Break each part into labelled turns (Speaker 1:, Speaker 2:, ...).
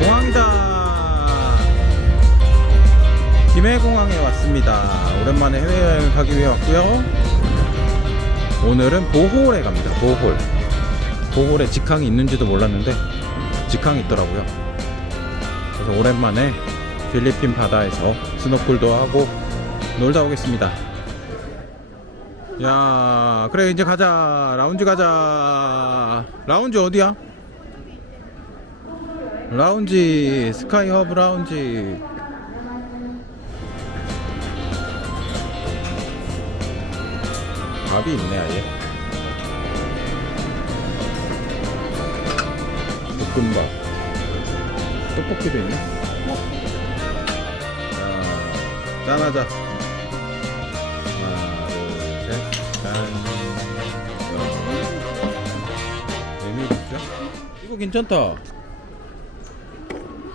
Speaker 1: 공항이다. 김해공항에 왔습니다. 오랜만에 해외여행을 가기 위해 왔고요. 오늘은 보홀에 갑니다. 보홀. 보홀에 직항이 있는지도 몰랐는데 직항이 있더라고요. 그래서 오랜만에 필리핀 바다에서 스노클도 하고 놀다 오겠습니다. 야, 그래 이제 가자. 라운지 가자. 라운지 어디야? 라운지 스카이 허브 라운지 밥이 있네 아예 볶음밥 떡볶이도 있네 자 짠하자 메밀국수 이거 괜찮다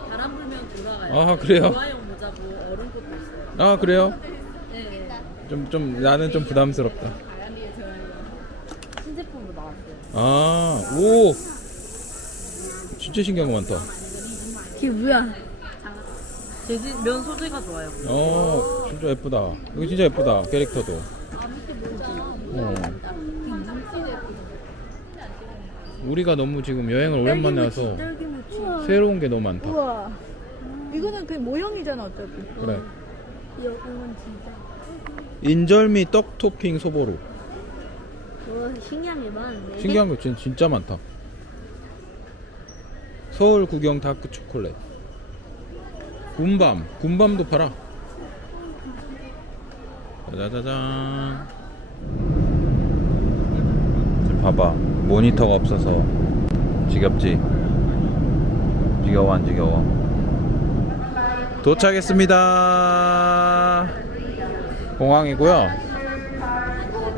Speaker 2: 바람 불면 돌아가요.
Speaker 1: 아, 그래요?
Speaker 2: 조화용 모자고 얼음꽃도 있어요.
Speaker 1: 아 그래요?
Speaker 2: 네.
Speaker 1: 좀 좀 나는 좀 부담스럽다.
Speaker 2: 바람이. 신제품으로 나왔어요.
Speaker 1: 아, 오! 진짜 신기한 거 많다.
Speaker 2: 그게 뭐야? 재질, 면 소재가 좋아요.
Speaker 1: 어, 진짜 예쁘다. 이거 진짜 예쁘다. 캐릭터도. 어. 우리가 너무 지금 여행을 오랜만에 와서 새로운 게 너무 많다.
Speaker 3: 우와. 이거는 그 모형이잖아 어차피.
Speaker 1: 그래.
Speaker 3: 이거는 진짜.
Speaker 1: 인절미 떡 토핑 소보루.
Speaker 3: 우와 신기한 게 많은데.
Speaker 1: 신기한 거 진- 진짜 많다. 서울 구경 다크 초콜릿. 군밤. 군밤도 팔아. 짜자잔. 봐봐. 모니터가 없어서 지겹지. 지겨워 안 지겨워. 도착했습니다. 공항이고요.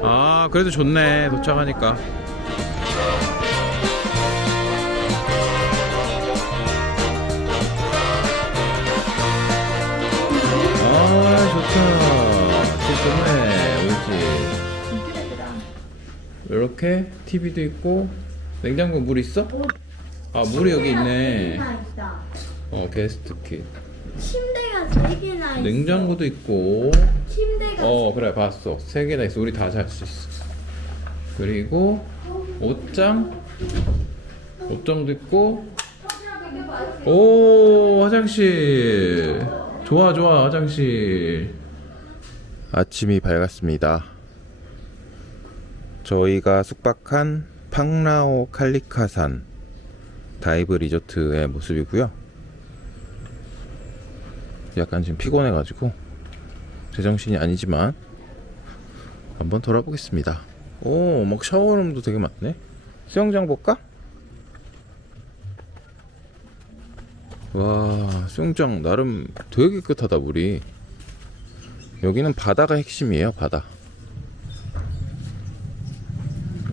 Speaker 1: 아 그래도 좋네 도착하니까 아 좋다 좋네 옳지 이렇게 TV도 있고 냉장고 물 있어? 아 물이 여기 있네. 어 게스트 킷.
Speaker 3: 침대가 세 개나 있어.
Speaker 1: 냉장고도 있고.
Speaker 3: 침대가
Speaker 1: 어 그래 봤어. 세 개나 있어. 우리 다 잘 수 있어. 그리고 옷장? 옷장도 있고. 오 화장실. 좋아 좋아 화장실. 아침이 밝았습니다 저희가 숙박한 팡라오 칼리카산 다이브 리조트의 모습이고요 약간 지금 피곤해가지고 제정신이 아니지만 한번 돌아보겠습니다. 오, 막 샤워룸도 되게 많네. 수영장 볼까? 와, 수영장 나름 되게 깨끗하다 물이. 여기는 바다가 핵심이에요, 바다.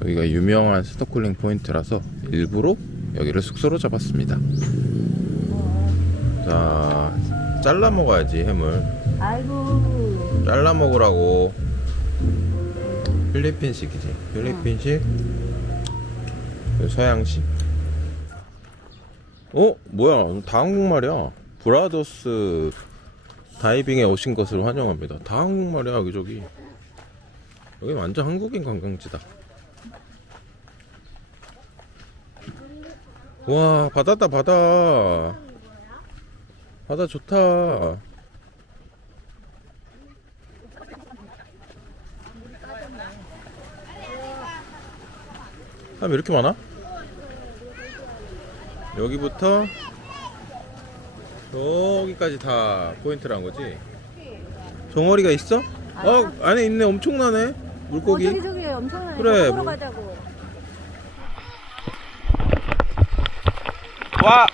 Speaker 1: 여기가 유명한 스노클링 포인트라서 일부러 여기를 숙소로 잡았습니다. 자, 잘라 먹어야지 해물.
Speaker 3: 아이고.
Speaker 1: 잘라 먹으라고. 필리핀식이지. 필리핀식? 그리고 서양식? 어? 뭐야? 다 한국말이야. 브라더스 다이빙에 오신 것을 환영합니다. 다 한국말이야 여기저기. 여기 완전 한국인 관광지다 와 바다다 바다 바다 좋다 사람 왜 이렇게 많아? 여기부터 여기까지 다 포인트란 거지? 종어리가 있어? 어 안에 있네 엄청나네 물고기
Speaker 3: 어, 저기 저기 엄청나네.
Speaker 1: 그래,
Speaker 3: 보러
Speaker 1: 뭐.
Speaker 3: 가자고.
Speaker 1: 와.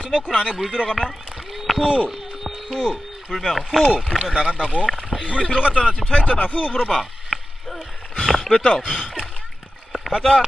Speaker 1: 스노클 안에 물 들어가면 후 후 불면 후 불면 나간다고. 물이 들어갔잖아. 지금 차 있잖아. 후 불어봐. 뱉어 가자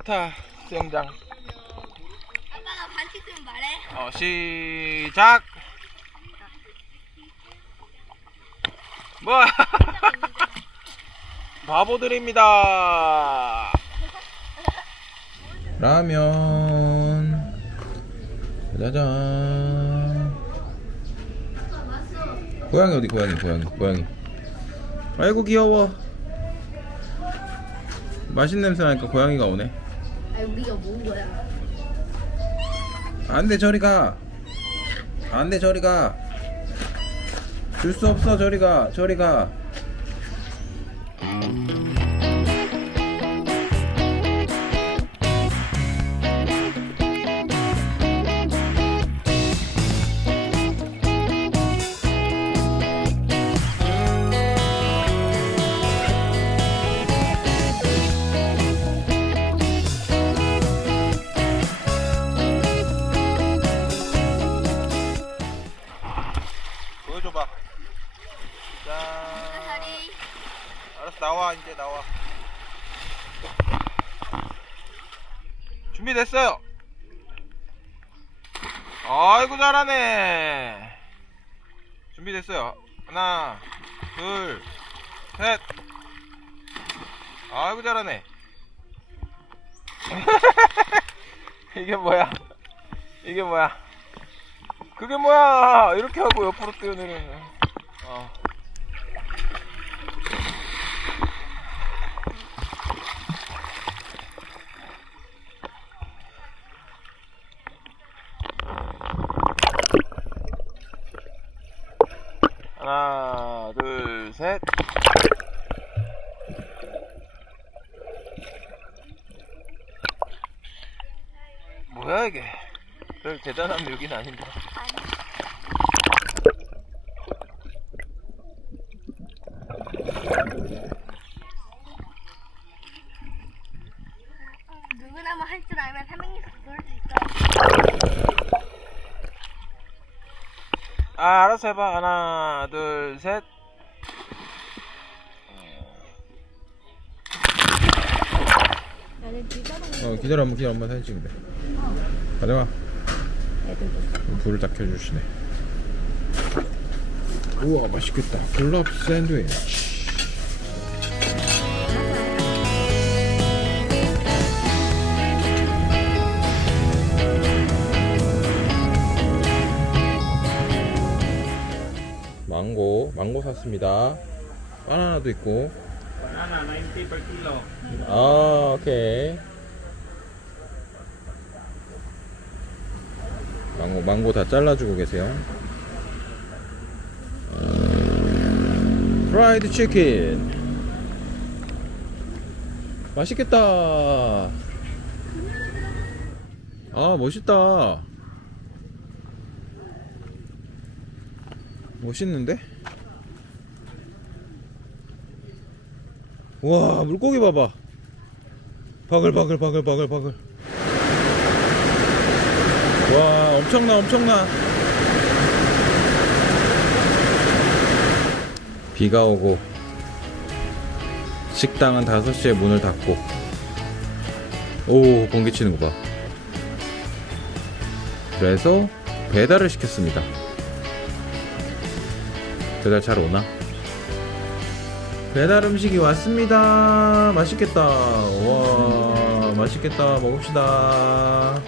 Speaker 1: 좋다 수영장.
Speaker 3: 아빠가 반칙 좀 말해.
Speaker 1: 어 시작! 뭐? 바보들입니다. 라면. 짜잔. 고양이 어디 고양이 고양이 고양이. 아이고 귀여워. 맛있는 냄새 나니까 고양이가 오네
Speaker 3: 아 우리가 모은 거야.
Speaker 1: 안돼 저리 가. 안돼 저리 가 줄 수 없어 저리 가. 저리 가 보여줘봐. 짠.
Speaker 3: 다리.
Speaker 1: 알았어 나와 이제 나와. 준비됐어요. 아이고 잘하네. 준비됐어요. 하나 둘 셋. 아이고 잘하네. 이게 뭐야? 이게 뭐야 그게 뭐야 이렇게 하고 옆으로 뛰어내리는 어. 하나, 둘, 셋. 뭐야 이게? 별 대단한 묘기는 아닌데.
Speaker 3: 누구나마 할줄 알면 삼행시 부를 수 있어.
Speaker 1: 아, 알았어 해봐. 하나, 둘, 셋.
Speaker 3: 나는 기다려.
Speaker 1: 어, 기다려, 엄마, 기다려, 엄마 사진 찍는데. 가져가. 불을 딱 켜주시네. 우와, 맛있겠다. 콜랍 샌드위치. 망고, 망고 샀습니다. 바나나도 있고.
Speaker 4: Banana 90 per kilo.
Speaker 1: 아, 오케이. 망고, 망고 다 잘라주고 계세요. 프라이드 치킨. 맛있겠다. 아, 멋있다. 멋있는데? 와, 물고기 봐봐. 바글바글 바글바글 바글 와 엄청나 엄청나 비가 오고 식당은 5시에 문을 닫고 오 번개 치는 거봐 그래서 배달을 시켰습니다 배달 잘 오나? 배달 음식이 왔습니다. 맛있겠다. 와, 맛있겠다. 먹읍시다.